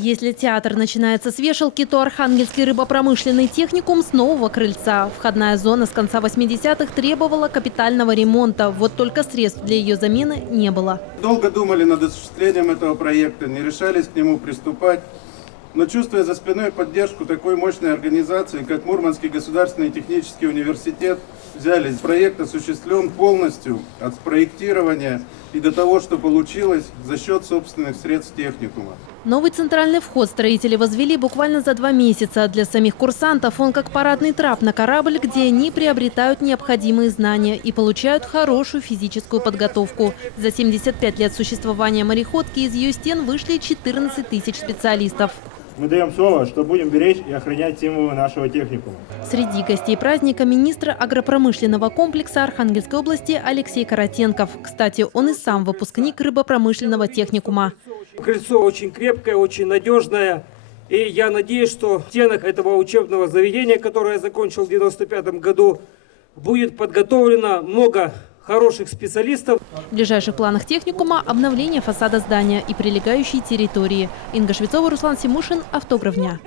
Если театр начинается с вешалки, то Архангельский рыбопромышленный техникум с нового крыльца. Входная зона с конца 80-х требовала капитального ремонта. Вот только средств для ее замены не было. Долго думали над осуществлением этого проекта, не решались к нему приступать. Но чувствуя за спиной поддержку такой мощной организации, как Мурманский государственный технический университет, взялись. Проект осуществлен полностью от проектирования и до того, что получилось за счет собственных средств техникума. Новый центральный вход строители возвели буквально за 2 месяца. Для самих курсантов он как парадный трап на корабль, где они приобретают необходимые знания и получают хорошую физическую подготовку. За 75 лет существования мореходки из ее стен вышли 14 тысяч специалистов. Мы даем слово, что будем беречь и охранять символы нашего техникума. Среди гостей праздника министр агропромышленного комплекса Архангельской области Алексей Каратенков. Кстати, он и сам выпускник рыбопромышленного техникума. Крыльцо очень крепкое, очень надежное. И я надеюсь, что в стенах этого учебного заведения, которое я закончил в 1995 году, будет подготовлено много хороших специалистов. В ближайших планах техникума обновление фасада здания и прилегающей территории. Инга Швецова, Руслан Симушин. Автограф дня.